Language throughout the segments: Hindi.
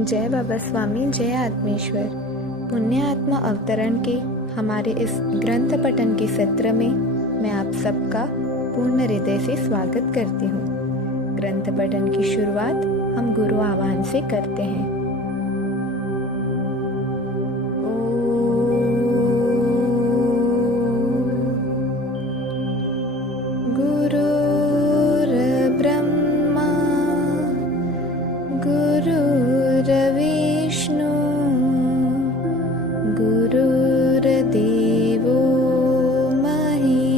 जय बाबा स्वामी, जय आत्मेश्वर। पुण्य आत्मा अवतरण के हमारे इस ग्रंथ पठन के सत्र में मैं आप सबका पूर्ण हृदय से स्वागत करती हूँ। ग्रंथ पठन की शुरुआत हम गुरु आह्वान से करते हैं। गुरुर्ब्रह्मा गुरुर्विष्णु गुरुर्देवो महेश्वराय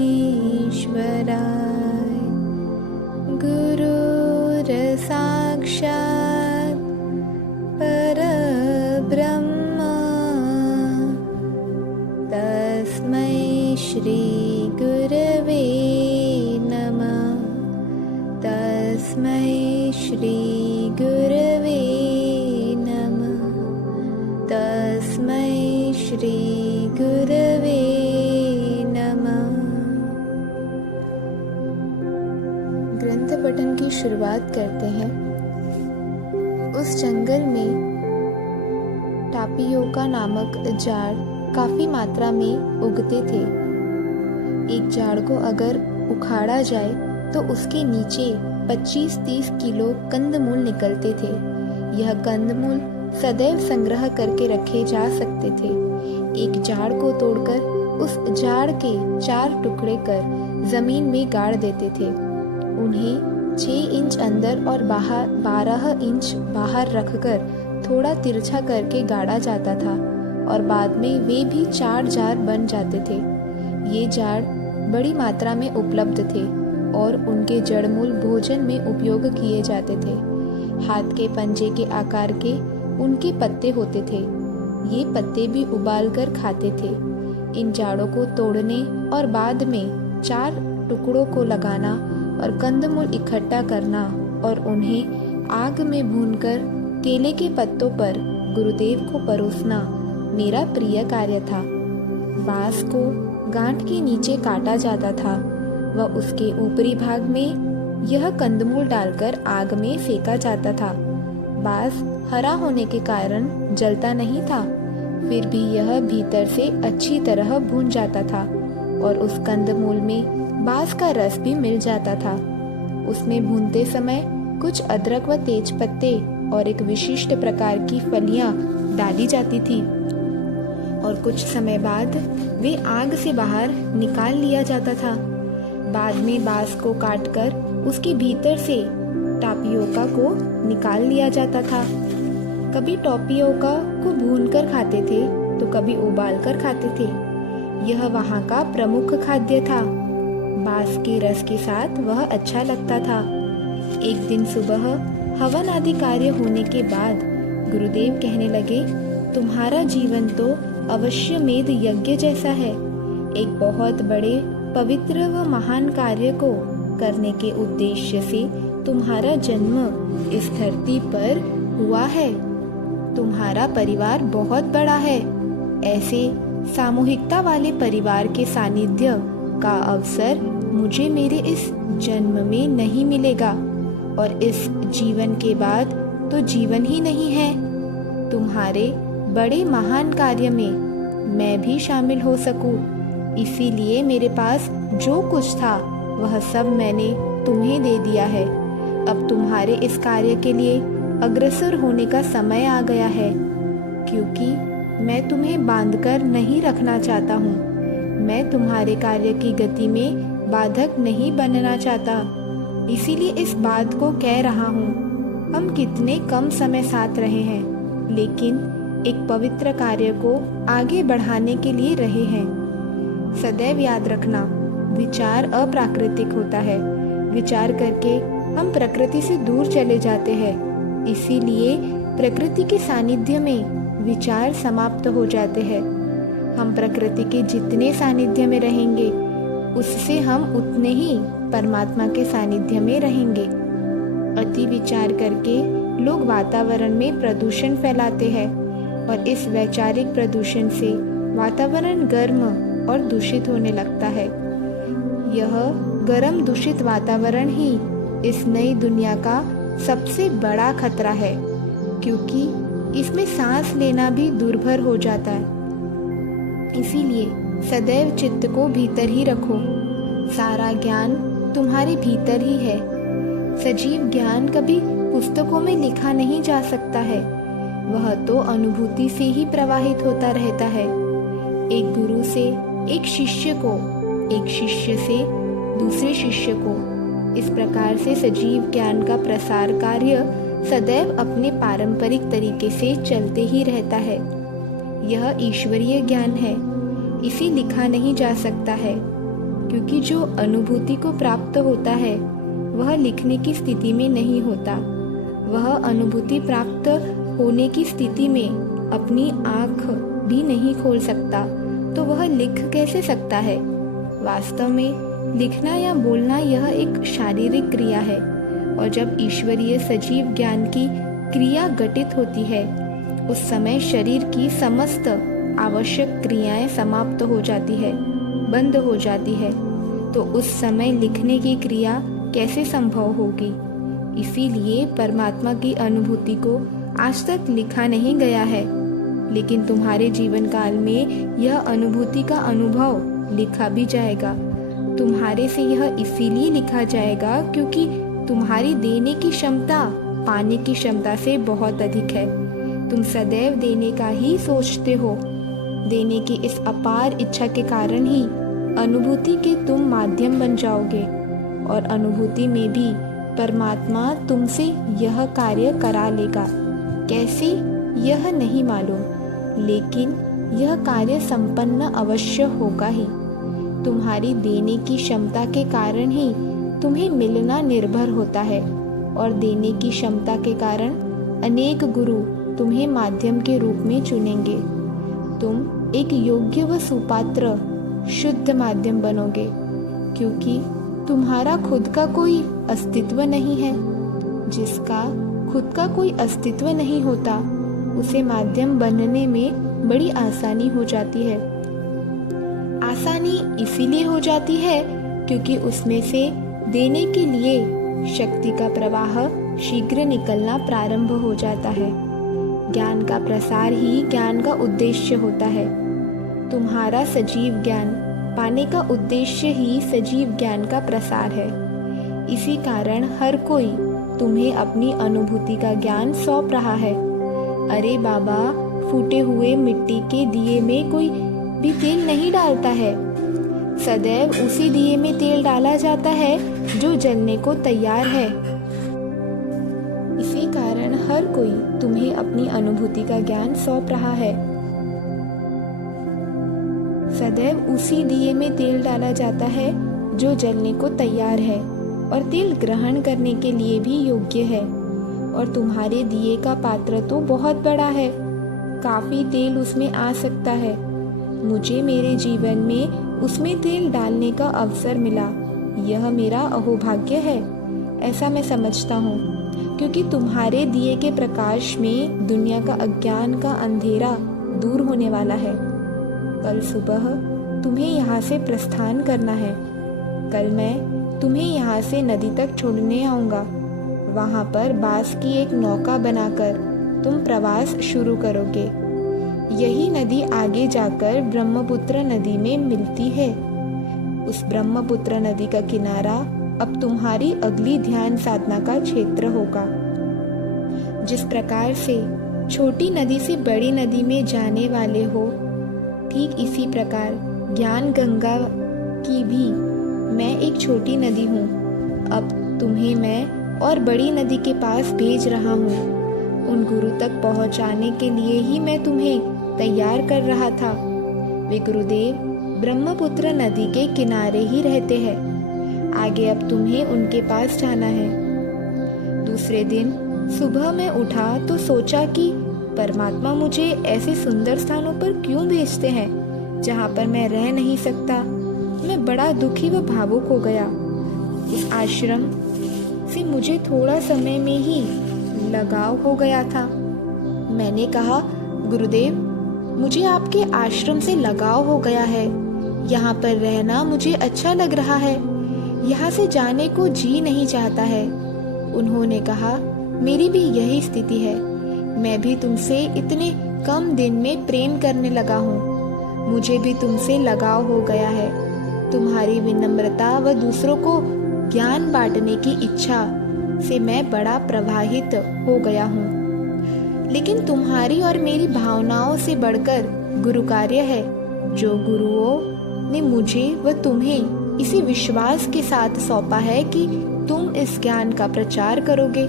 गुरुर्साक्षात् परब्रह्म तस्मै श्री गुरवे नमः। तस्मै श्री गुरवे नमः। तस्मै श्री गुरवे नमः। ग्रंथ पठन की शुरुआत करते हैं। उस जंगल में टापियोका नामक झाड़ काफी मात्रा में उगते थे। एक झाड़ को अगर उखाड़ा जाए तो उसके नीचे 25-30 किलो कंदमूल निकलते थे। यह कंदमूल सदैव संग्रह करके रखे जा सकते थे। एक झाड़ को तोड़कर उस झाड़ के 4 टुकड़े कर जमीन में गाड़ देते थे। उन्हें 6 इंच अंदर और 12 इंच बाहर रखकर थोड़ा तिरछा करके गाड़ा जाता था और बाद में वे भी 4 जार बन जाते थे। ये झाड़ बड़ी मात्रा में उपलब्ध थे और उनके जड़मूल भोजन में उपयोग किए जाते थे। हाथ के पंजे के आकार के उनके पत्ते होते थे। ये पत्ते भी उबाल कर खाते थे। इन झाड़ों को तोड़ने और बाद में 4 टुकड़ों को लगाना और कंदमूल इकट्ठा करना और उन्हें आग में भूनकर केले के पत्तों पर गुरुदेव को परोसना मेरा प्रिय कार्य था। बांस को गांठ के नीचे काटा जाता था व उसके ऊपरी भाग में यह कंदमूल डालकर आग में सेका जाता था। बांस हरा होने के कारण जलता नहीं था, फिर भी यह भीतर से अच्छी तरह भून जाता था और उस कंदमूल में बांस का रस भी मिल जाता था। उसमें भूनते समय कुछ अदरक व तेज पत्ते और एक विशिष्ट प्रकार की फलियां डाली जाती थी और कुछ समय बाद वे आग से बाहर निकाल लिया जाता था। बाद में बांस को काटकर उसके भीतर से टापियोका को निकाल लिया जाता था। कभी टापियोका को भूनकर खाते थे तो कभी उबाल कर खाते थे। यह वहाँ का प्रमुख खाद्य था। बांस के रस के साथ वह अच्छा लगता था। एक दिन सुबह हवन आदि कार्य होने के बाद गुरुदेव कहने लगे, तुम्हारा जीवन तो अश्वमेध यज्ञ जैसा है। एक बहुत बड़े पवित्र व महान कार्य को करने के उद्देश्य से तुम्हारा जन्म इस धरती पर हुआ है। तुम्हारा परिवार बहुत बड़ा है। ऐसे सामूहिकता वाले परिवार के सानिध्य का अवसर मुझे मेरे इस जन्म में नहीं मिलेगा और इस जीवन के बाद तो जीवन ही नहीं है। तुम्हारे बड़े महान कार्य में मैं भी शामिल हो सकूं, इसीलिए मेरे पास जो कुछ था वह सब मैंने तुम्हें दे दिया है। अब तुम्हारे इस कार्य के लिए अग्रसर होने का समय आ गया है, क्योंकि मैं तुम्हें बांधकर नहीं रखना चाहता हूँ। मैं तुम्हारे कार्य की गति में बाधक नहीं बनना चाहता, इसीलिए इस बात को कह रहा हूँ। हम कितने कम समय साथ रहे हैं, लेकिन एक पवित्र कार्य को आगे बढ़ाने के लिए रहे हैं। सदैव याद रखना, विचार अप्राकृतिक होता है। विचार करके हम प्रकृति से दूर चले जाते हैं, इसीलिए प्रकृति के सानिध्य में विचार समाप्त हो जाते हैं। हम प्रकृति के जितने सानिध्य में रहेंगे, उससे हम उतने ही परमात्मा के सानिध्य में रहेंगे। अति विचार करके लोग वातावरण में प्रदूषण फैलाते हैं और इस वैचारिक प्रदूषण से वातावरण गर्म और दूषित होने लगता है। यह गर्म दूषित वातावरण ही इस नई दुनिया का सबसे बड़ा खतरा है, क्योंकि इसमें सांस लेना भी दुर्भर हो जाता है। इसीलिए सदैव चित्त को भीतर ही रखो। सारा ज्ञान तुम्हारे भीतर ही है। सजीव ज्ञान कभी पुस्तकों में लिखा नहीं जा सकता है, वह तो अनुभूति से ही प्रवाहित होता रहता है। एक गुरु से एक शिष्य को, एक शिष्य से दूसरे शिष्य को, इस प्रकार से सजीव ज्ञान का प्रसार कार्य सदैव अपने पारंपरिक तरीके से चलते ही रहता है। यह ईश्वरीय ज्ञान है, इसे लिखा नहीं जा सकता है, क्योंकि जो अनुभूति को प्राप्त होता है वह लिखने की स्थिति में नहीं होता। वह अनुभूति प्राप्त होने की स्थिति में अपनी आँख भी नहीं खोल सकता, तो वह लिख कैसे सकता है? वास्तव में लिखना या बोलना यह एक शारीरिक क्रिया है, और जब ईश्वरीय सजीव ज्ञान की क्रिया घटित होती है उस समय शरीर की समस्त आवश्यक क्रियाएं समाप्त हो जाती है, बंद हो जाती है। तो उस समय लिखने की क्रिया कैसे संभव होगी? इसीलिए परमात्मा की अनुभूति को आज तक लिखा नहीं गया है, लेकिन तुम्हारे जीवन काल में यह अनुभूति का अनुभव लिखा भी जाएगा। तुम्हारे से यह इसीलिए लिखा जाएगा क्योंकि तुम्हारी देने की क्षमता पाने की क्षमता से बहुत अधिक है। तुम सदैव देने का ही सोचते हो। देने की इस अपार इच्छा के कारण ही अनुभूति के तुम माध्यम बन जाओगे, और अनुभूति में भी परमात्मा तुमसे यह कार्य करा लेगा। कैसे यह नहीं मालूम, लेकिन यह कार्य संपन्न अवश्य होगा ही। तुम्हारी देने की क्षमता के कारण ही तुम्हें मिलना निर्भर होता है, और देने की क्षमता के कारण अनेक गुरु तुम्हें माध्यम के रूप में चुनेंगे। तुम एक योग्य व सुपात्र शुद्ध माध्यम बनोगे, क्योंकि तुम्हारा खुद का कोई अस्तित्व नहीं है। जिसका खुद का कोई अस्तित्व नहीं होता उसे माध्यम बनने में बड़ी आसानी हो जाती है। आसानी इसीलिए हो जाती है क्योंकि उसमें से देने के लिए शक्ति का प्रवाह शीघ्र निकलना प्रारंभ हो जाता है। ज्ञान का प्रसार ही ज्ञान का उद्देश्य होता है। तुम्हारा सजीव ज्ञान पाने का उद्देश्य ही सजीव ज्ञान का प्रसार है। इसी कारण हर कोई तुम्हें अपनी अनुभूति का ज्ञान सौंप रहा है। अरे बाबा, फूटे हुए मिट्टी के दिए में कोई भी तेल नहीं डालता है। सदैव उसी दिए में तेल डाला जाता है जो जलने को तैयार है। इसी कारण हर कोई तुम्हें अपनी अनुभूति का ज्ञान सौंप रहा है। सदैव उसी दिए में तेल डाला जाता है जो जलने को तैयार है और तेल ग्रहण करने के लिए भी योग्य है। और तुम्हारे दिए का पात्र तो बहुत बड़ा है, काफी तेल उसमें आ सकता है। मुझे मेरे जीवन में उसमें तेल डालने का अवसर मिला, यह मेरा अहोभाग्य है, ऐसा मैं समझता हूँ, क्योंकि तुम्हारे दिए के प्रकाश में दुनिया का अज्ञान का अंधेरा दूर होने वाला है। कल सुबह तुम्हें यहाँ से प्रस्थान करना है। कल मैं तुम्हें यहाँ से नदी तक छोड़ने आऊँगा। वहाँ पर बांस की एक नौका बनाकर तुम प्रवास शुरू करोगे। यही नदी आगे जाकर ब्रह्मपुत्र नदी में मिलती है। उस ब्रह्मपुत्र नदी का किनारा अब तुम्हारी अगली ध्यान साधना का क्षेत्र होगा। जिस प्रकार से छोटी नदी से बड़ी नदी में जाने वाले हो, ठीक इसी प्रकार ज्ञान गंगा की भी मैं एक छोटी नदी हूँ। अब तुम्हें मैं और बड़ी नदी के पास भेज रहा हूँ। उन गुरु तक पहुँचाने के लिए ही मैं तुम्हें तैयार कर रहा था। वे गुरुदेव ब्रह्मपुत्र नदी के किनारे ही रहते हैं। आगे अब तुम्हें उनके पास जाना है। दूसरे दिन सुबह मैं उठा तो सोचा कि परमात्मा मुझे ऐसे सुंदर स्थानों पर क्यों भेजते हैं जहाँ पर मैं रह नहीं सकता। मैं बड़ा दुखी व भावुक हो गया। उस आश्रम से मुझे थोड़ा समय में ही लगाव हो गया था। मैंने कहा, गुरुदेव, मुझे आपके आश्रम से लगाव हो गया है। यहाँ पर रहना मुझे अच्छा लग रहा है। यहाँ से जाने को जी नहीं चाहता है। उन्होंने कहा, मेरी भी यही स्थिति है। मैं भी तुमसे इतने कम दिन में प्रेम करने लगा हूँ। मुझे भी तुमसे लगाव हो गया है। तुम्हारी विनम्रता व दूसरों को ज्ञान बांटने की इच्छा से मैं बड़ा प्रभावित हो गया हूँ। लेकिन तुम्हारी और मेरी भावनाओं से बढ़कर गुरु कार्य है, जो गुरुओं ने मुझे व तुम्हें इसी विश्वास के साथ सौंपा है कि तुम इस ज्ञान का प्रचार करोगे,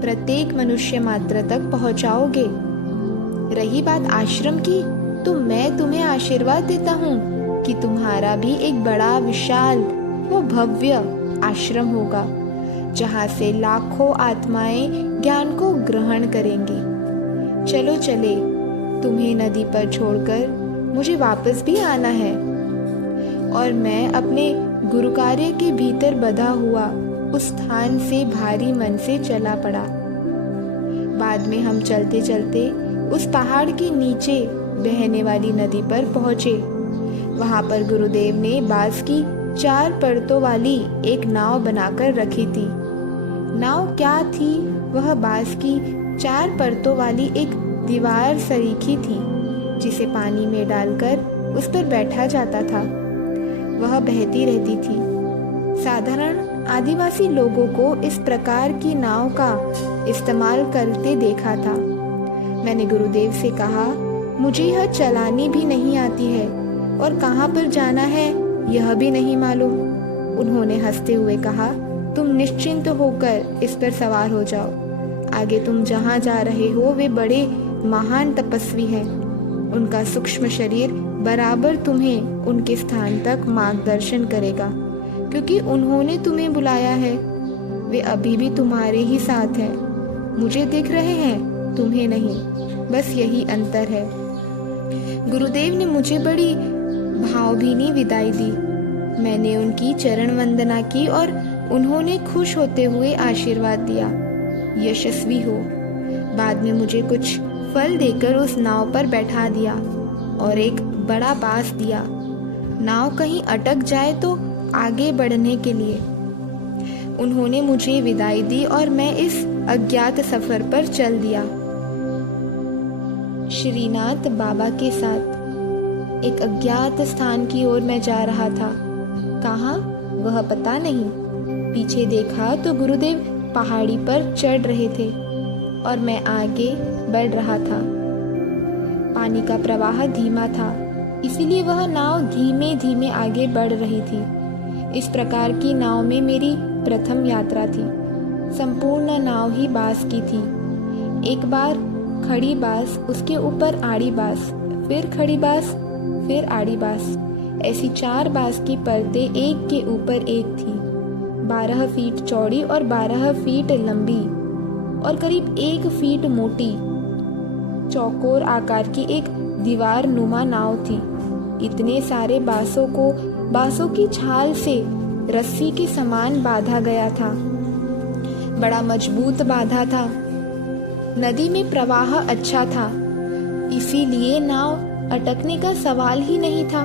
प्रत्येक मनुष्य मात्र तक पहुंचाओगे। रही बात आश्रम की, तो मैं तुम्हें आशीर्वाद देता हूँ कि तुम्हारा भी एक बड़ा विशाल व भव्य आश्रम होगा, जहाँ से लाखों आत्माएं ज्ञान को ग्रहण करेंगी। चलो चले, तुम्हें नदी पर छोड़कर मुझे वापस भी आना है। और मैं अपने गुरु कार्य के भीतर बंधा हुआ उस स्थान से भारी मन से चला पड़ा। बाद में हम चलते चलते उस पहाड़ के नीचे बहने वाली नदी पर पहुंचे। वहां पर गुरुदेव ने बांस की 4 परतों वाली एक नाव बनाकर रखी थी। नाव क्या थी? वह बांस की 4 परतों वाली एक दीवार सरीखी थी, जिसे पानी में डालकर उस पर बैठा जाता था। वह बहती रहती थी। साधारण आदिवासी लोगों को इस प्रकार की नाव का इस्तेमाल करते देखा था। मैंने गुरुदेव से कहा, मुझे यह चलानी भी नहीं आती है और कहाँ पर जाना है यह भी नहीं मालूम। उन्होंने हंसते हुए कहा, तुम निश्चिंत होकर इस पर सवार हो जाओ। आगे तुम जहाँ जा रहे हो वे बड़े महान तपस्वी हैं। उनका सूक्ष्म शरीर बराबर तुम्हें उनके स्थान तक मार्गदर्शन करेगा, क्योंकि उन्होंने तुम्हें बुलाया है। वे अभी भी तुम्हारे ही साथ हैं। मुझे देख रहे हैं, तुम्हें नहीं। बस यही अंतर है। गुरुदेव ने मुझे बड़ी भावभीनी विदाई दी। मैंने उनकी चरण वंदना की और उन्होंने खुश होते हुए आशीर्वाद दिया, यशस्वी हो। बाद में मुझे कुछ फल देकर उस नाव पर बैठा दिया और एक बड़ा बांस दिया। नाव कहीं अटक जाए तो आगे बढ़ने के लिए। उन्होंने मुझे विदाई दी और मैं इस अज्ञात सफर पर चल दिया। श्रीनाथ बाबा के साथ एक अज्ञात स्थान की ओर मैं जा रहा था। कहाँ वह पता नहीं। पीछे देखा तो गुरुदेव पहाड़ी पर चढ़ रहे थे और मैं आगे बढ़ रहा था। पानी का प्रवाह धीमा था, इसीलिए वह नाव धीमे धीमे आगे बढ़ रही थी। इस प्रकार की नाव में मेरी प्रथम यात्रा थी। संपूर्ण नाव ही बांस की थी। एक बार खड़ी बांस, उसके ऊपर आड़ी बांस, फिर खड़ी बांस, फिर आड़ी बांस, ऐसी 4 बांस की परतें एक के ऊपर एक थी। 12 फीट चौड़ी और 12 फीट लंबी और करीब 1 फीट मोटी चौकोर आकार की एक दीवार नुमा नाव थी। इतने सारे बांसों की छाल से रस्सी के समान बांधा गया था। बड़ा मजबूत बांधा था। नदी में प्रवाह अच्छा था, इसीलिए नाव अटकने का सवाल ही नहीं था।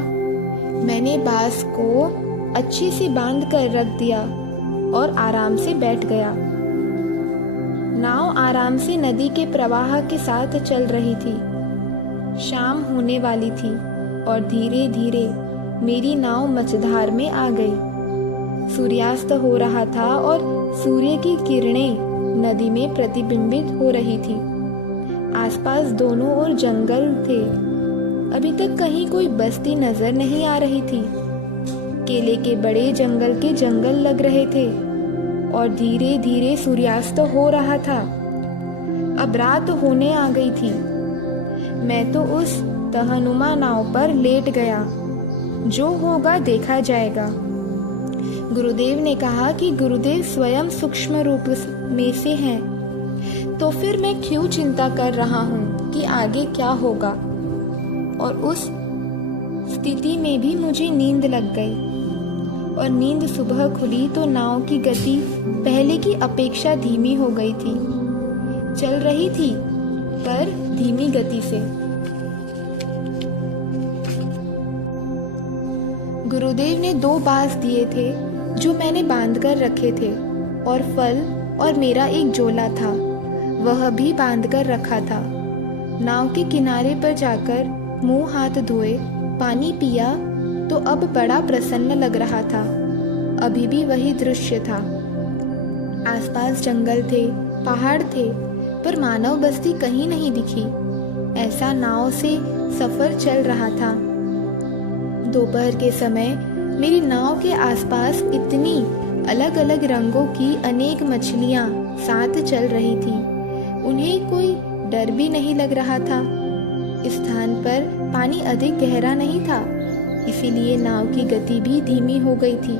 मैंने बांस को अच्छे से बांध कर रख दिया और आराम से बैठ गया। नाव आराम से नदी के प्रवाह के साथ चल रही थी। शाम होने वाली थी और धीरे धीरे मेरी नाव मझधार में आ गई। सूर्यास्त हो रहा था और सूर्य की किरणें नदी में प्रतिबिंबित हो रही थी। आसपास दोनों ओर जंगल थे। अभी तक कहीं कोई बस्ती नजर नहीं आ रही थी। केले के बड़े जंगल के जंगल लग रहे थे और धीरे धीरे सूर्यास्त हो रहा था। अब रात होने आ गई थी। मैं तो उस तहनुमा नाव पर लेट गया। जो होगा देखा जाएगा। गुरुदेव ने कहा कि गुरुदेव स्वयं सूक्ष्म रूप में से हैं, तो फिर मैं क्यों चिंता कर रहा हूँ कि आगे क्या होगा। और उस स्थिति में भी मुझे नींद लग गई और नींद सुबह खुली तो नाव की गति पहले की अपेक्षा धीमी हो गई थी। चल रही थी पर धीमी गति से। गुरुदेव ने 2 बांस दिए थे जो मैंने बांध कर रखे थे और फल और मेरा एक झोला था। वह भी बांधकर रखा था। नाव के किनारे पर जाकर मुंह हाथ धोए, पानी पिया तो अब बड़ा प्रसन्न लग रहा था। अभी भी वही दृश्य था। आसपास जंगल थे, पहाड़ थे, पर मानव बस्ती कहीं नहीं दिखी। ऐसा नाव से सफर चल रहा था। दोपहर के समय मेरी नाव के आसपास इतनी अलग अलग रंगों की अनेक मछलियां साथ चल रही थी। उन्हें कोई डर भी नहीं लग रहा था। इस स्थान पर पानी अधिक गहरा नहीं था, इसीलिए नाव की गति भी धीमी हो गई थी।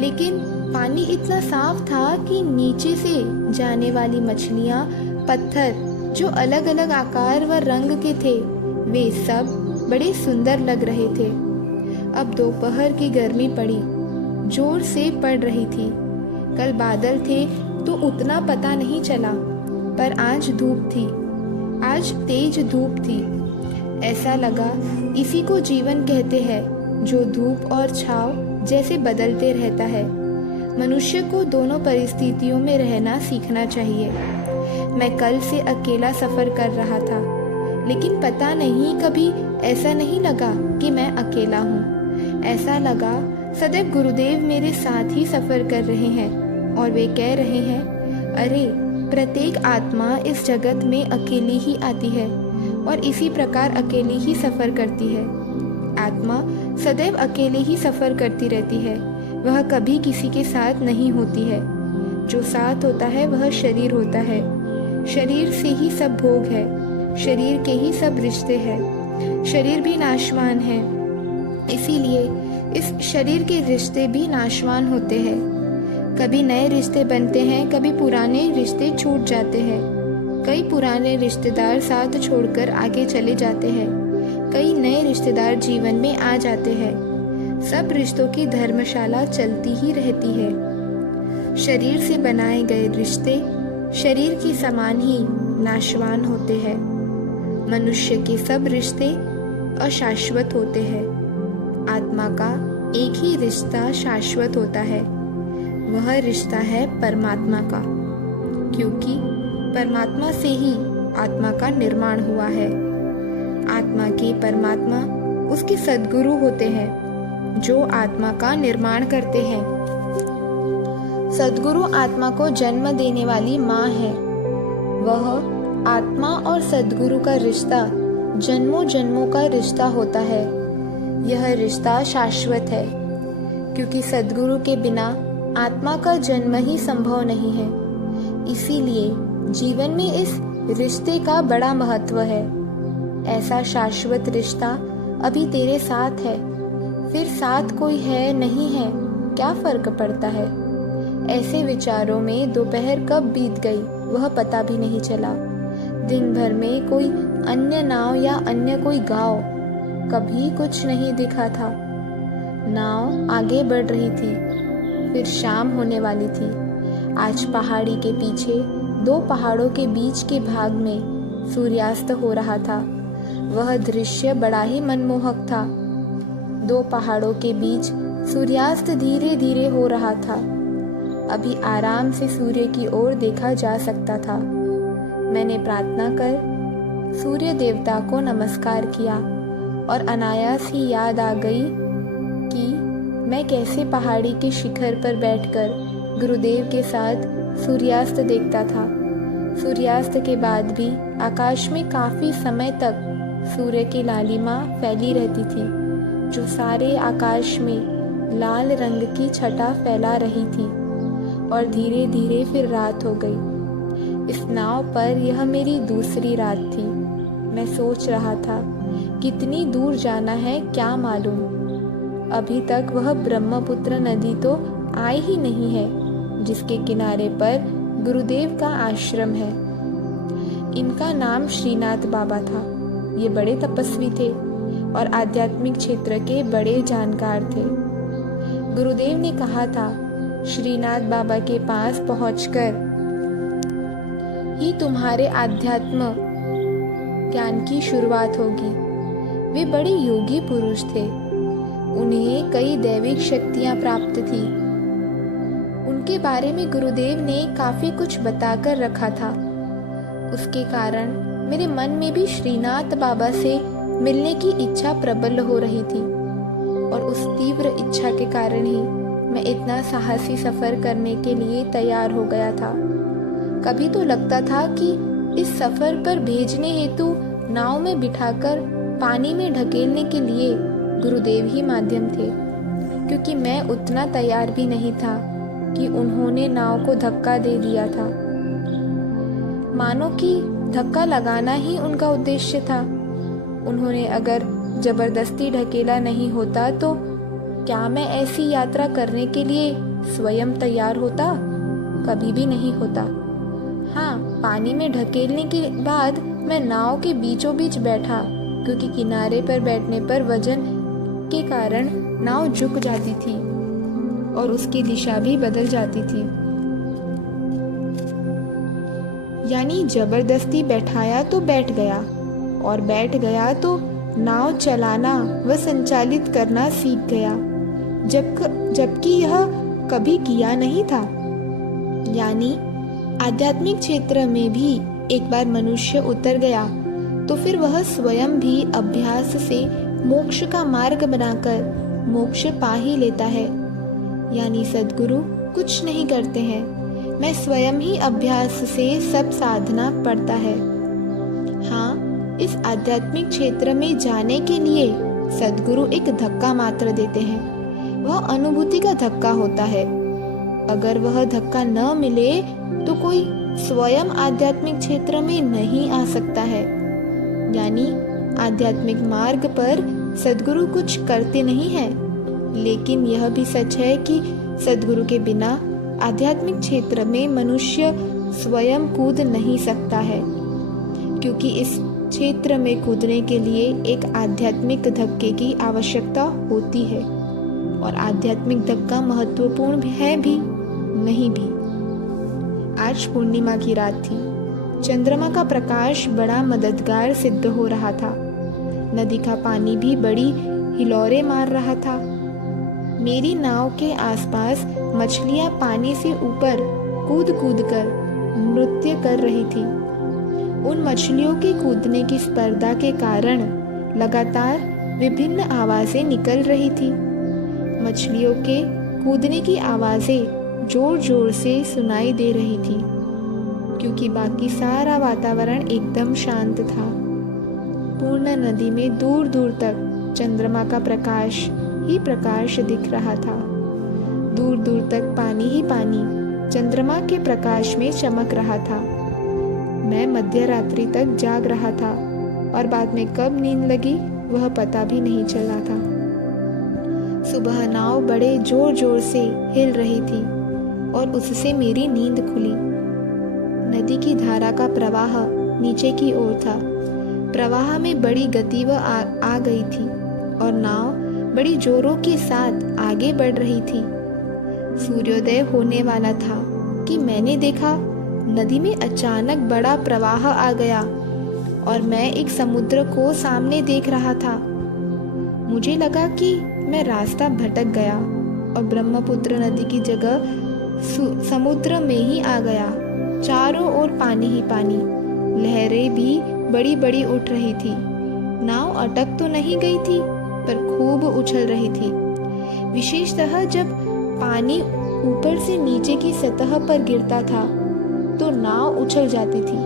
लेकिन पानी इतना साफ था कि नीचे से जाने वाली मछलियां, पत्थर जो अलग अलग आकार व रंग के थे, वे सब बड़े सुंदर लग रहे थे। अब दोपहर की गर्मी पड़ी, जोर से पड़ रही थी। कल बादल थे तो उतना पता नहीं चला, पर आज धूप थी, आज तेज धूप थी। ऐसा लगा इसी को जीवन कहते हैं, जो धूप और छाव जैसे बदलते रहता है। मनुष्य को दोनों परिस्थितियों में रहना सीखना चाहिए। मैं कल से अकेला सफर कर रहा था, लेकिन पता नहीं कभी ऐसा नहीं लगा कि मैं अकेला हूँ। ऐसा लगा सदैव गुरुदेव मेरे साथ ही सफर कर रहे हैं और वे कह रहे हैं, अरे प्रत्येक आत्मा इस जगत में अकेली ही आती है और इसी प्रकार अकेली ही सफर करती है। आत्मा सदैव अकेले ही सफर करती रहती है, वह कभी किसी के साथ नहीं होती है। जो साथ होता है वह शरीर होता है। शरीर से ही सब भोग है, शरीर के ही सब रिश्ते हैं। शरीर भी नाशवान है, इसीलिए इस शरीर के रिश्ते भी नाशवान होते हैं। कभी नए रिश्ते बनते हैं, कभी पुराने रिश्ते छूट जाते हैं। कई पुराने रिश्तेदार साथ छोड़कर आगे चले जाते हैं, कई नए रिश्तेदार जीवन में आ जाते हैं। सब रिश्तों की धर्मशाला चलती ही रहती है। शरीर से बनाए गए रिश्ते शरीर के समान ही नाशवान होते हैं। मनुष्य के सब रिश्ते अशाश्वत होते हैं। आत्मा का एक ही रिश्ता शाश्वत होता है, वह रिश्ता है परमात्मा का, क्योंकि परमात्मा से ही आत्मा का निर्माण हुआ है। आत्मा के परमात्मा उसके सद्गुरु होते हैं, जो आत्मा का निर्माण करते हैं। सद्गुरु आत्मा को जन्म देने वाली माँ है। वह आत्मा और सद्गुरु का रिश्ता जन्मों जन्मों का रिश्ता होता है। यह रिश्ता शाश्वत है, क्योंकि सद्गुरु के बिना आत्मा का जन्म ही संभव नहीं है। इसीलिए जीवन में इस रिश्ते का बड़ा महत्व है। ऐसा शाश्वत रिश्ता अभी तेरे साथ है, फिर साथ कोई है नहीं है, क्या फर्क पड़ता है। ऐसे विचारों में दोपहर कब बीत गई वह पता भी नहीं चला। दिन भर में कोई अन्य नाव या अन्य कोई गांव कभी कुछ नहीं दिखा था। नाव आगे बढ़ रही थी, फिर शाम होने वाली थी। आज पहाड़ी के पीछे दो पहाड़ों के बीच के भाग में सूर्यास्त हो रहा था। वह दृश्य बड़ा ही मनमोहक था। दो पहाड़ों के बीच सूर्यास्त धीरे धीरे हो रहा था। अभी आराम से सूर्य की ओर देखा जा सकता था। मैंने प्रार्थना कर सूर्य देवता को नमस्कार किया और अनायास ही याद आ गई कि मैं कैसे पहाड़ी के शिखर पर बैठकर गुरुदेव के साथ सूर्यास्त देखता था। सूर्यास्त के बाद भी आकाश में काफी समय तक सूर्य की लालिमा फैली रहती थी, जो सारे आकाश में लाल रंग की छटा फैला रही थी। और धीरे धीरे फिर रात हो गई। इस नाव पर यह मेरी दूसरी रात थी। मैं सोच रहा था कितनी दूर जाना है क्या मालूम। अभी तक वह ब्रह्मपुत्र नदी तो आई ही नहीं है, जिसके किनारे पर गुरुदेव का आश्रम है। इनका नाम श्रीनाथ बाबा था। ये बड़े तपस्वी थे और आध्यात्मिक क्षेत्र के बड़े जानकार थे। गुरुदेव ने कहा था, श्रीनाथ बाबा के पास पहुंचकर ही तुम्हारे आध्यात्म ज्ञान की शुरुआत होगी। वे बड़े योगी पुरुष थे। उन्हें कई दैविक शक्तियां प्राप्त थी। उनके बारे में गुरुदेव ने काफी कुछ बताकर रखा था। उसके कारण मेरे मन में भी श्रीनाथ बाबा से मिलने की इच्छा प्रबल हो रही थी और उस तीव्र इच्छा के कारण ही मैं इतना साहसी सफर करने के लिए तैयार हो गया था। कभी तो लगता था कि इस सफर पर भेजने हेतु नाव में बिठाकर पानी में ढकेलने के लिए गुरुदेव ही माध्यम थे, क्योंकि मैं उतना तैयार भी नहीं था कि उन्होंने नाव को धक्का दे दिया था। मानो कि धक्का लगाना ही उनका उद्देश्य था। उन्होंने अगर जबरदस्ती ढकेला नहीं होता तो क्या मैं ऐसी यात्रा करने के लिए स्वयं तैयार होता? कभी भी नहीं होता। हाँ, पानी में ढकेलने के बाद मैं नाव के बीचों बीच बैठा, क्योंकि किनारे पर बैठने पर वजन के कारण नाव झुक जाती थी और उसकी दिशा भी बदल जाती थी। यानी जबरदस्ती बैठाया तो बैठ गया और बैठ गया तो नाव चलाना व संचालित करना सीख गया, जबकि यह कभी किया नहीं था। यानी आध्यात्मिक क्षेत्र में भी एक बार मनुष्य उतर गया तो फिर वह स्वयं भी अभ्यास से मोक्ष का मार्ग बनाकर मोक्ष पा ही लेता है। यानी सद्गुरु कुछ नहीं करते हैं, मैं स्वयं ही अभ्यास से सब साधना पड़ता है। हाँ, इस आध्यात्मिक क्षेत्र में जाने के लिए सद्गुरु एक धक्का मात्र देते हैं। वह अनुभूति का धक्का होता है। अगर वह धक्का न मिले तो कोई स्वयं आध्यात्मिक क्षेत्र में नहीं आ सकता है। यानी आध्यात्मिक मार्ग पर सद्गुरु कुछ करते नहीं हैं, लेकिन यह भी सच है कि सद्गुरु के बिना आध्यात्मिक क्षेत्र में मनुष्य स्वयं कूद नहीं सकता है, क्योंकि इस क्षेत्र में कूदने के लिए एक आध्यात्मिक धक्के की आवश्यकता होती है और आध्यात्मिक धक्का महत्वपूर्ण है भी नहीं भी। आज पूर्णिमा की रात थी। चंद्रमा का प्रकाश बड़ा मददगार सिद्ध हो रहा था। नदी का पानी भी बड़ी हिलोरे मार रहा था। मेरी नाव के आसपास मछलियां पानी से ऊपर कूद कूद कर नृत्य कर रही थी। उन मछलियों के कूदने की स्पर्धा के कारण लगातार विभिन्न आवाजें निकल रही थी। मछलियों के कूदने की आवाजें जोर जोर से सुनाई दे रही थी, क्योंकि बाकी सारा वातावरण एकदम शांत था। पूर्ण नदी में दूर दूर तक चंद्रमा का प्रकाश ही प्रकाश दिख रहा था। दूर दूर तक पानी ही पानी चंद्रमा के प्रकाश में चमक रहा था। मैं मध्य रात्रि तक जाग रहा था और बाद में कब नींद लगी वह पता भी नहीं चला था। सुबह नाव बड़े जोर जोर से हिल रही थी और उससे मेरी नींद खुली। नदी की धारा का प्रवाह नीचे की ओर था। प्रवाह में बड़ी गति आ गई थी और नाव बड़ी जोरों के साथ आगे बढ़ रही थी। सूर्योदय होने वाला था कि मैंने देखा नदी में अचानक बड़ा प्रवाह आ गया और मैं एक समुद्र को सामने देख रहा था। मुझे लगा कि मैं रास्ता भटक गया और ब्रह्मपुत्र नदी की जगह समुद्र में ही आ गया। चारों ओर पानी ही पानी, लहरें भी बड़ी बड़ी उठ रही थी। नाव अटक तो नहीं गई थी पर खूब उछल रही थी। विशेषतः जब पानी ऊपर से नीचे की सतह पर गिरता था तो नाव उछल जाती थी।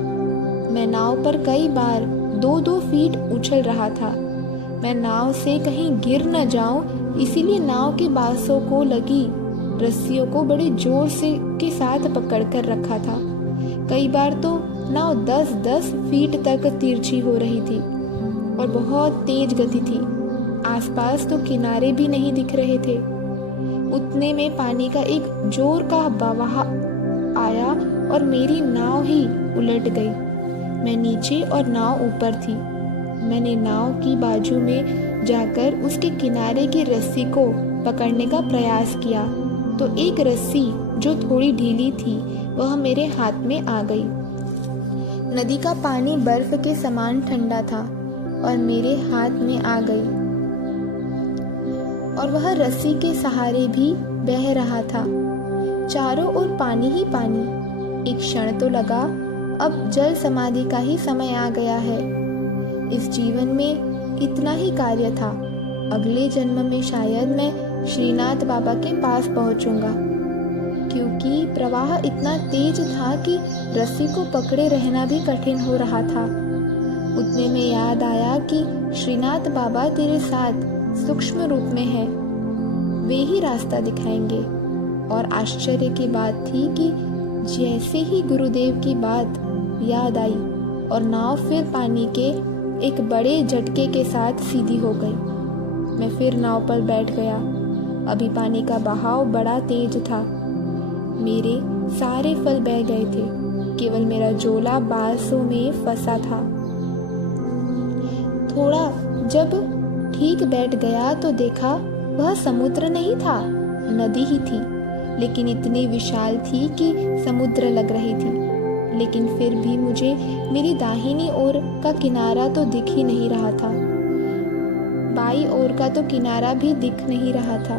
मैं नाव पर कई बार 2-2 फीट उछल रहा था। मैं नाव से कहीं गिर न जाऊं, इसीलिए नाव के बांसों को लगी रस्सियों को बड़े जोर से के साथ पकड़कर रखा था। कई बार तो नाव 10-10 फीट तक तिरछी हो रही थी और बहुत तेज गति थी। आसपास तो किनारे भी नहीं दिख रहे थे। उतने में पानी का एक जोर का बहाव आया और मेरी नाव ही उलट गई। मैं नीचे और नाव ऊपर थी। मैंने नाव की बाजू में जाकर उसके किनारे की रस्सी को पकड़ने का प्रयास किया तो एक रस्सी जो थोड़ी ढीली थी वह मेरे हाथ में आ गई। नदी का पानी बर्फ के समान ठंडा था और मेरे हाथ में आ गई और वह रस्सी के सहारे भी बह रहा था। चारों ओर पानी ही पानी। एक क्षण तो लगा अब जल समाधि का ही समय आ गया है। इस जीवन में इतना ही कार्य था। अगले जन्म में शायद मैं श्रीनाथ बाबा के पास पहुंचूंगा, क्योंकि प्रवाह इतना तेज था कि रस्सी को पकड़े रहना भी कठिन हो रहा था। उतने में याद आया कि श्रीनाथ बाबा तेरे साथ सूक्ष्म रूप में है, वे ही रास्ता दिखाएंगे। और आश्चर्य की बात थी कि जैसे ही गुरुदेव की बात याद आई और नाव फिर पानी के एक बड़े झटके के साथ सीधी हो गई। मैं फिर नाव पर बैठ गया। अभी पानी का बहाव बड़ा तेज था। मेरे सारे फल बह गए थे, केवल मेरा झोला बांसों में फंसा था। थोड़ा जब ठीक बैठ गया तो देखा वह समुद्र नहीं था, नदी ही थी, लेकिन इतनी विशाल थी कि समुद्र लग रही थी। लेकिन फिर भी मुझे मेरी दाहिनी ओर का किनारा तो दिख ही नहीं रहा था, बाई ओर का तो किनारा भी दिख नहीं रहा था।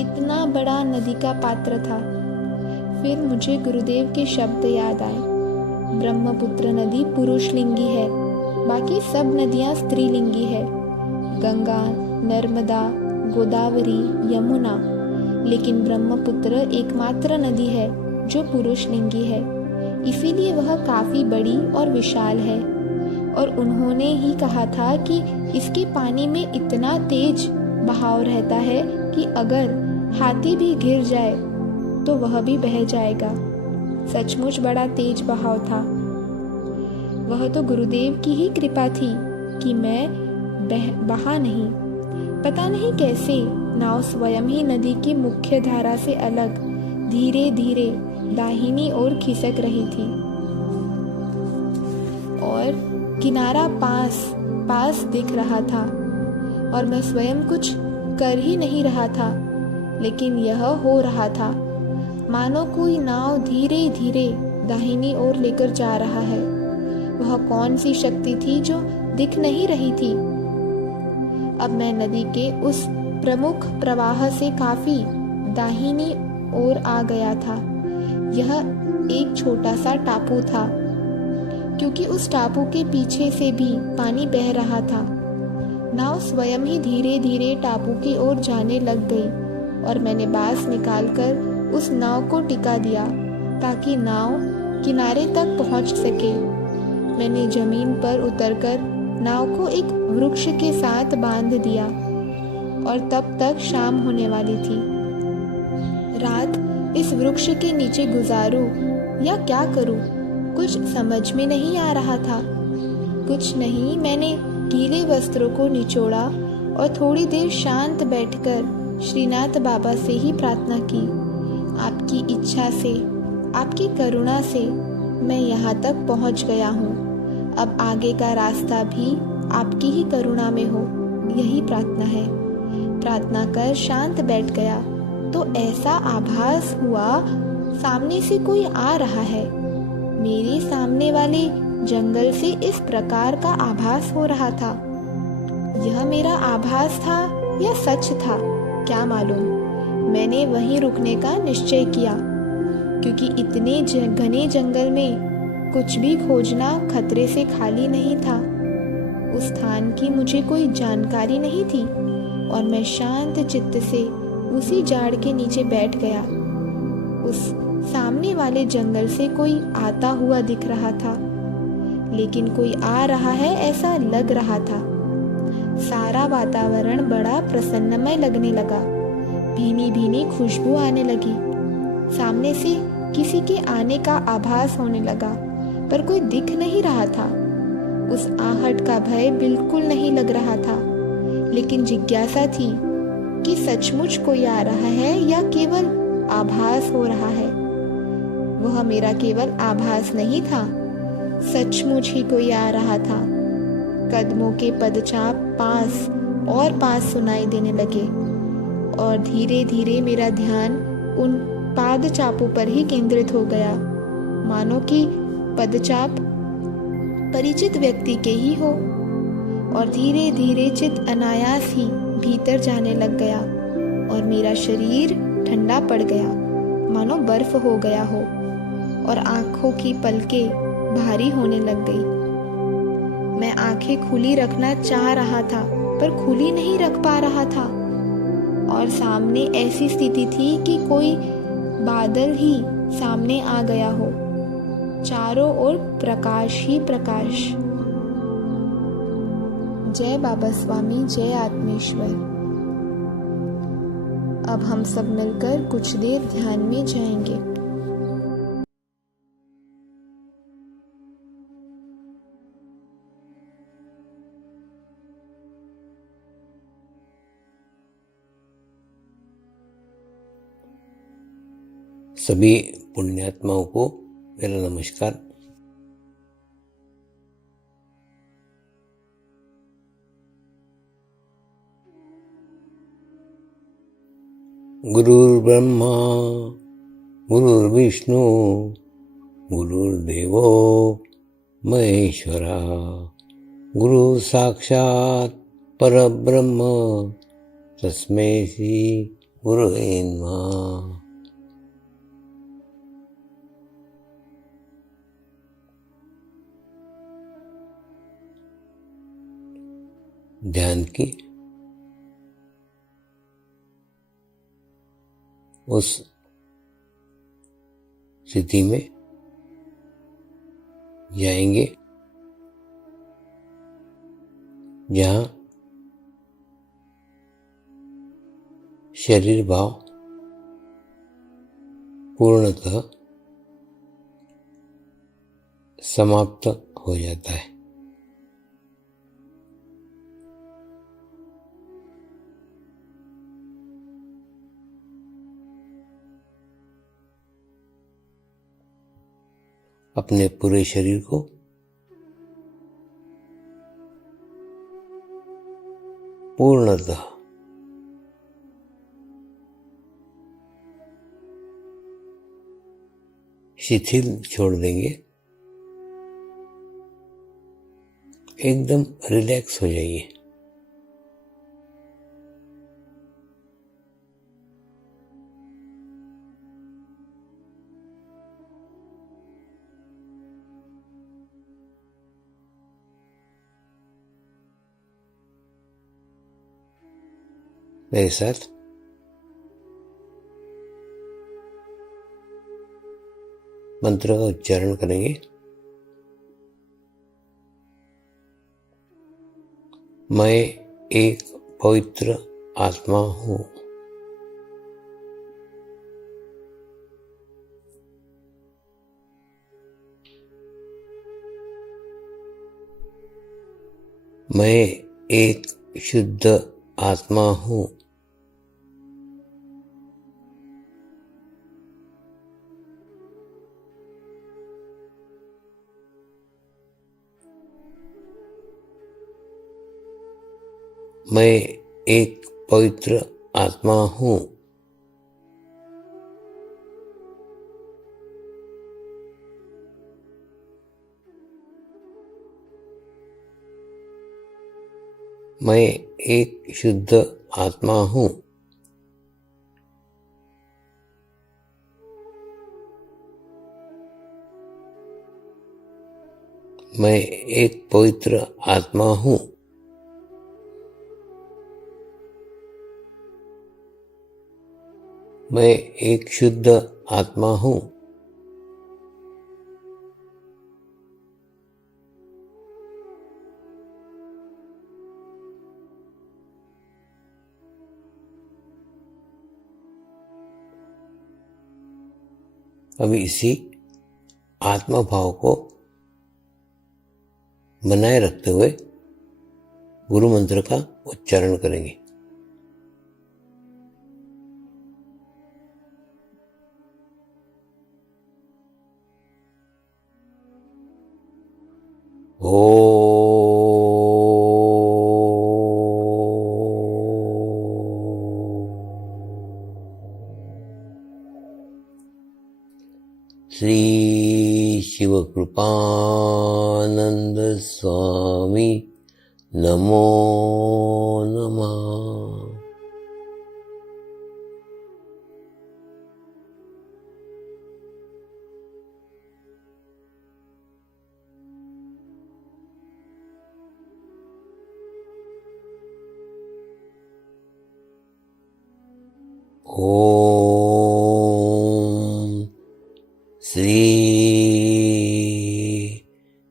इतना बड़ा नदी का पात्र था। फिर मुझे गुरुदेव के शब्द याद आए, ब्रह्मपुत्र नदी पुरुषलिंगी है, बाकी सब नदियां स्त्रीलिंगी है, गंगा, नर्मदा, गोदावरी, यमुना, लेकिन ब्रह्मपुत्र एकमात्र नदी है जो पुरुषलिंगी है। इसीलिए वह काफी बड़ी और विशाल है। और उन्होंने ही कहा था कि इसके पानी में इतना तेज बहाव रहता है कि अगर हाथी भी गिर जाए तो वह भी बह जाएगा। सचमुच बड़ा तेज बहाव था। वह तो गुरुदेव की ही कृपा थी कि मैं बहा नहीं। पता नहीं कैसे नाव स्वयं ही नदी की मुख्य धारा से अलग धीरे धीरे दाहिनी ओर खिसक रही थी और किनारा पास पास दिख रहा था और मैं स्वयं कुछ कर ही नहीं रहा था, लेकिन यह हो रहा था मानो कोई नाव धीरे धीरे दाहिनी ओर लेकर जा रहा है। वह कौन सी शक्ति थी जो दिख नहीं रही थी। अब मैं नदी के उस प्रमुख प्रवाह से काफी दाहिनी ओर आ गया था। यह एक छोटा सा टापू था, क्योंकि उस टापू के पीछे से भी पानी बह रहा था। नाव स्वयं ही धीरे धीरे टापू की ओर जाने लग गई और मैंने बांस निकालकर उस नाव को टिका दिया ताकि नाव किनारे तक पहुंच सके। मैंने जमीन पर उतरकर नाव को एक वृक्ष के साथ बांध दिया और तब तक शाम होने वाली थी। रात इस वृक्ष के नीचे गुजारूं या क्या करूं, कुछ समझ में नहीं आ रहा था। कुछ नहीं, मैंने गीले वस्त्रों को निचोड़ा और थोड़ी देर शांत बैठकर श्रीनाथ बाबा से ही प्रार्थना की। आपकी इच्छा से, आपकी करुणा से मैं यहाँ तक पहुँच गया हूँ। अब आगे का रास्ता भी आपकी ही करुणा में हो, यही प्रार्थना है। प्रार्थना कर शांत बैठ गया तो ऐसा आभास हुआ सामने से कोई आ रहा है। मेरे सामने वाले जंगल से इस प्रकार का आभास हो रहा था। यह मेरा आभास था या सच था, क्या मालूम। मैंने वहीं रुकने का निश्चय किया, क्योंकि इतने घने जंगल में कुछ भी खोजना खतरे से खाली नहीं था। उस स्थान की मुझे कोई जानकारी नहीं थी और मैं शांत चित्त से उसी झाड़ के नीचे बैठ गया। उस सामने वाले जंगल से कोई आता हुआ दिख रहा था, लेकिन कोई आ रहा है ऐसा लग रहा था। सारा वातावरण बड़ा प्रसन्नमय लगने लगा। भीनी भीनी खुशबू आने लगी। सामने से किसी के आने का आभास होने लगा, पर कोई दिख नहीं रहा था। उस आहट का भय बिल्कुल नहीं लग रहा था, लेकिन जिज्ञासा थी कि सचमुच कोई आ रहा है या केवल आभास हो रहा है। वह मेरा केवल आभास नहीं था, सचमुच ही कोई आ रहा था। कदमों के पदचाप पास और पास सुनाई देने लगे और धीरे धीरे मेरा ध्यान उन पादचापों पर ही केंद्रित हो गया, मानो कि पदचाप परिचित व्यक्ति के ही हो। और धीरे धीरे चित्त अनायास ही भीतर जाने लग गया और मेरा शरीर ठंडा पड़ गया, मानो बर्फ हो गया हो। और आंखों की पलकें भारी होने लग गई। मैं आंखें खुली रखना चाह रहा था पर खुली नहीं रख पा रहा था, और सामने ऐसी स्थिति थी कि कोई बादल ही सामने आ गया हो। चारों ओर प्रकाश ही प्रकाश। जय बाबा स्वामी, जय आत्मेश्वर। अब हम सब मिलकर कुछ देर ध्यान में जाएंगे। सभी पुण्यात्माओं को मेरा नमस्कार। गुरुर्ब्रह्मा गुरुर्विष्णु गुरुर्देवो महेश्वरा, गुरु साक्षात् परब्रह्म तस्मै श्री गुरुवे नमः। ध्यान की उस स्थिति में जाएंगे जहाँ शरीर भाव पूर्णतः समाप्त हो जाता है। अपने पूरे शरीर को पूर्णतः शिथिल छोड़ देंगे, एकदम रिलैक्स हो जाइए। मेरे साथ मंत्र का उच्चारण करेंगे। मैं एक पवित्र आत्मा हूँ। मैं एक शुद्ध आत्मा हूँ। मैं एक पवित्र आत्मा हूँ। मैं एक शुद्ध आत्मा हूँ। मैं एक पवित्र आत्मा हूँ। मैं एक शुद्ध आत्मा हूँ। अभी इसी आत्मा भाव को बनाए रखते हुए गुरु मंत्र का उच्चारण करेंगे। श्री शिवकृपानंद स्वामी नमो नमः। ओम श्री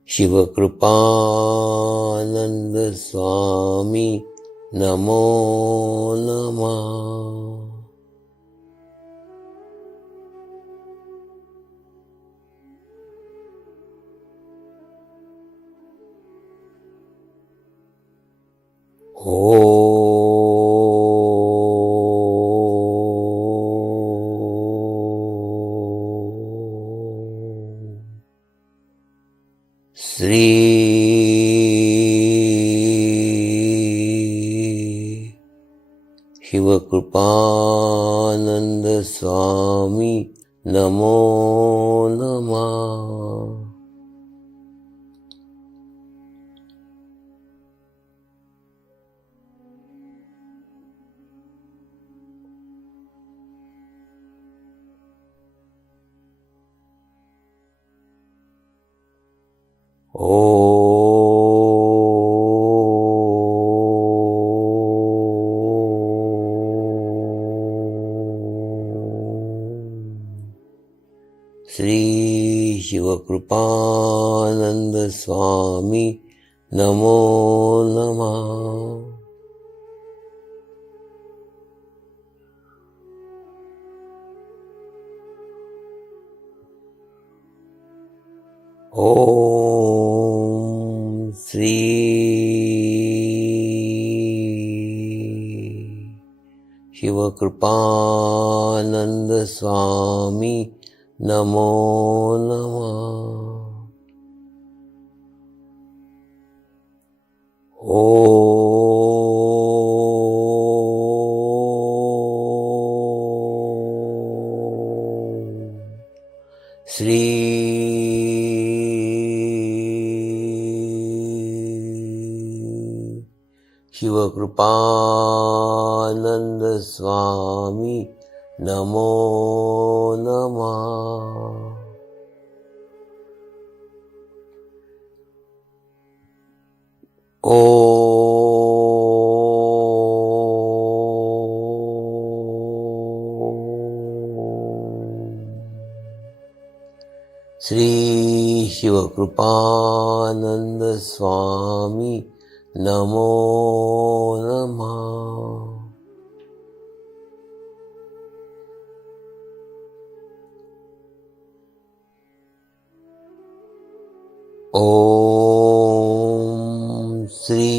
शिवकृपानंद स्वामी नमो नमः। श्री शिवकृपानंद स्वामी नमो नमः। श्री शिवकृपानंद स्वामी नमो नमः। ओम श्री शिवकृपानंद स्वामी नमो नमः। श्री शिवकृपानंद स्वामी नमो नमः। श्री शिवकृपानंद स्वामी नमो नमः। ओम श्री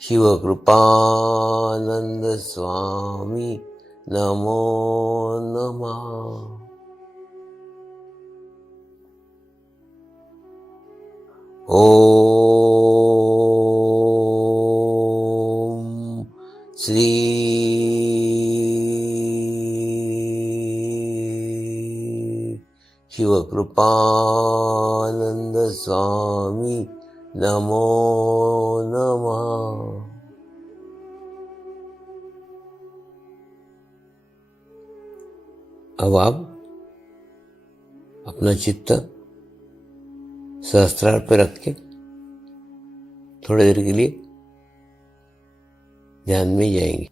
शिवकृपानंद स्वामी नमो नमः। ओम श्री शिवकृपानंद स्वामी नमो नमः। अब आप अपना चित्त सहस्त्रार पे रख के थोड़ी देर के लिए ध्यान में जाएंगे।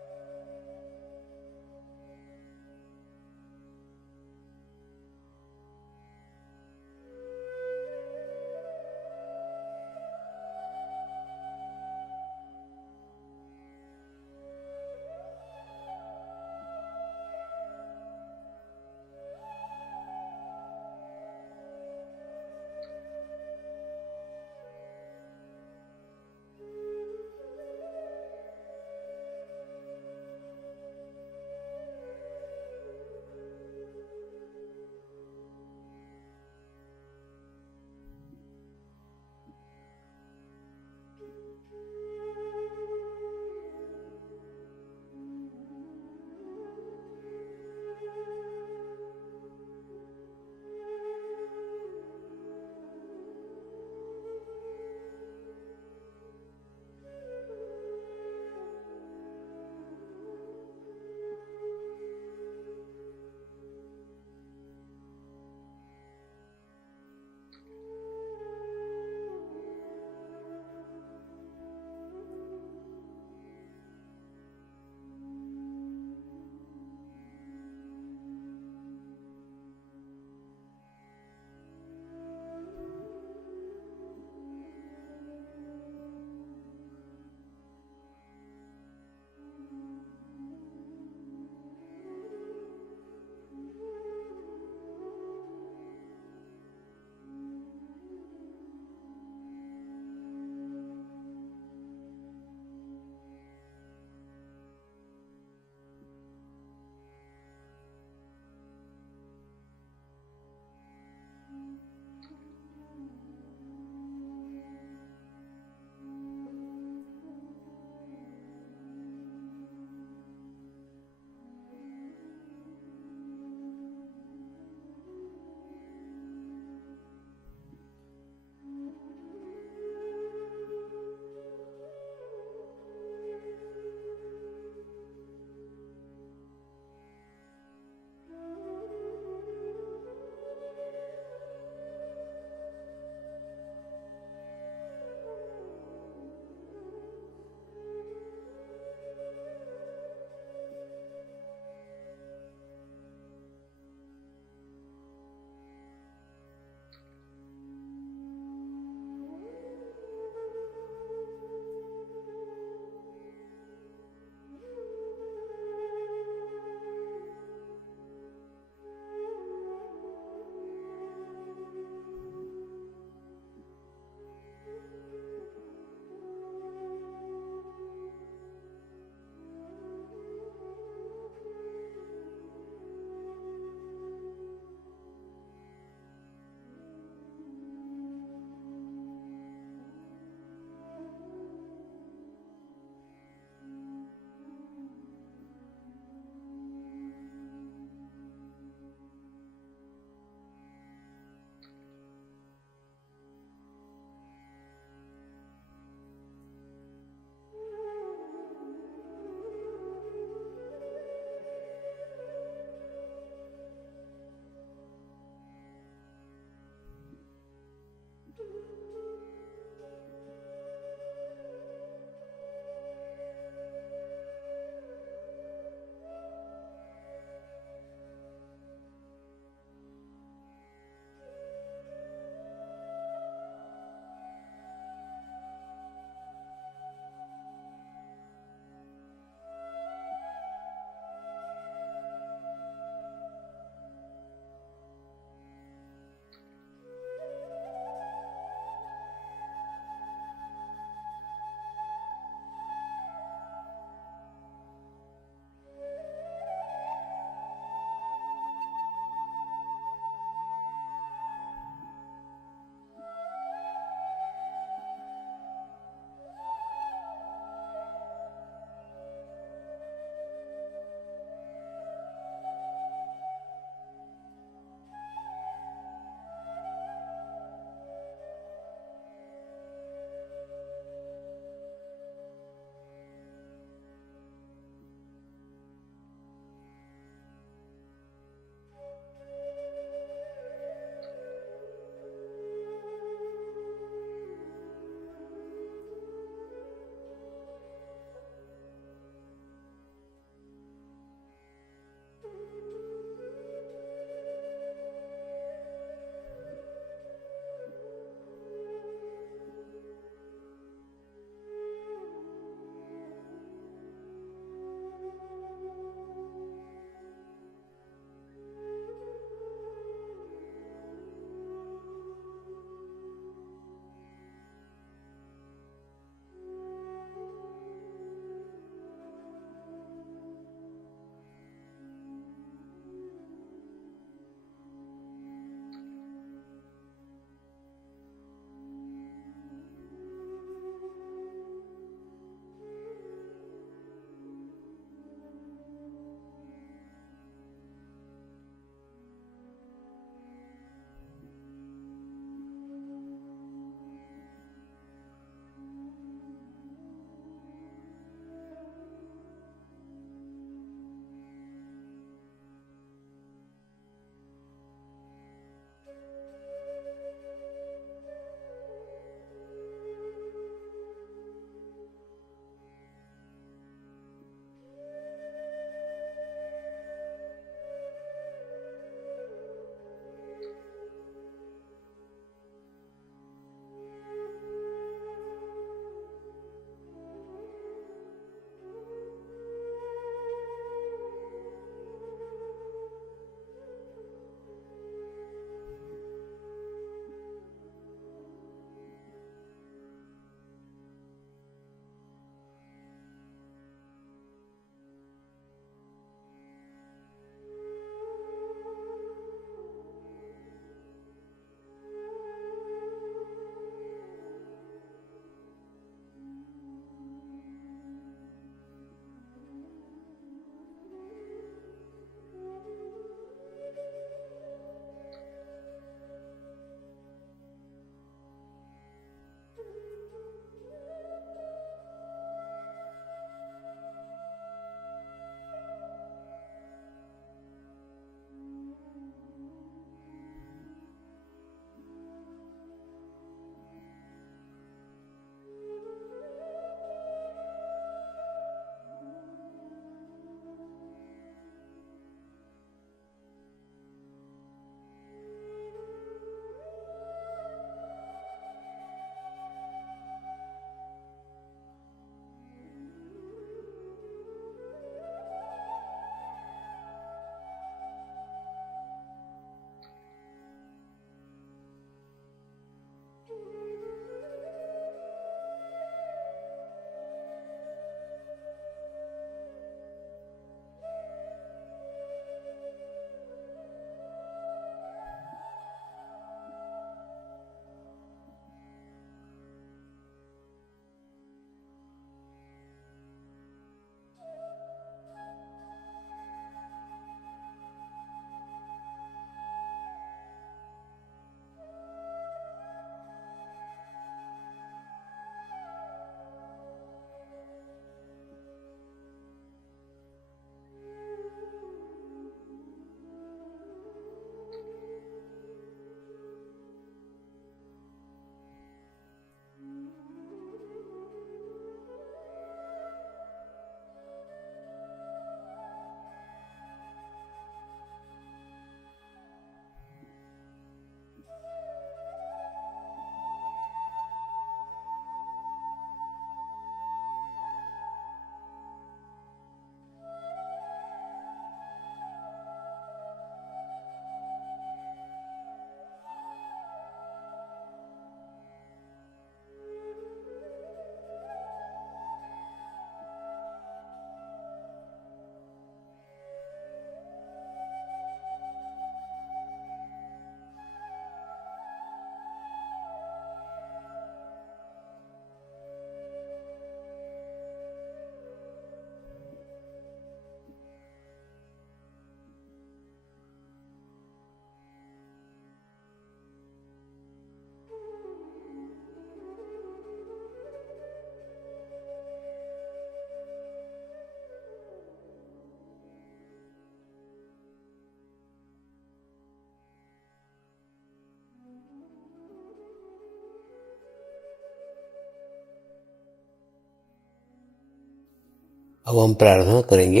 अब हम प्रार्थना करेंगे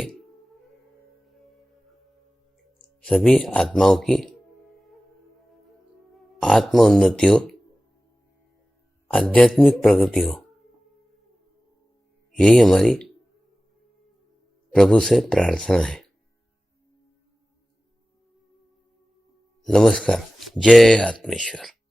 सभी आत्माओं की आत्मोन्नति हो, आध्यात्मिक प्रगति हो। यही हमारी प्रभु से प्रार्थना है। नमस्कार। जय आत्मेश्वर।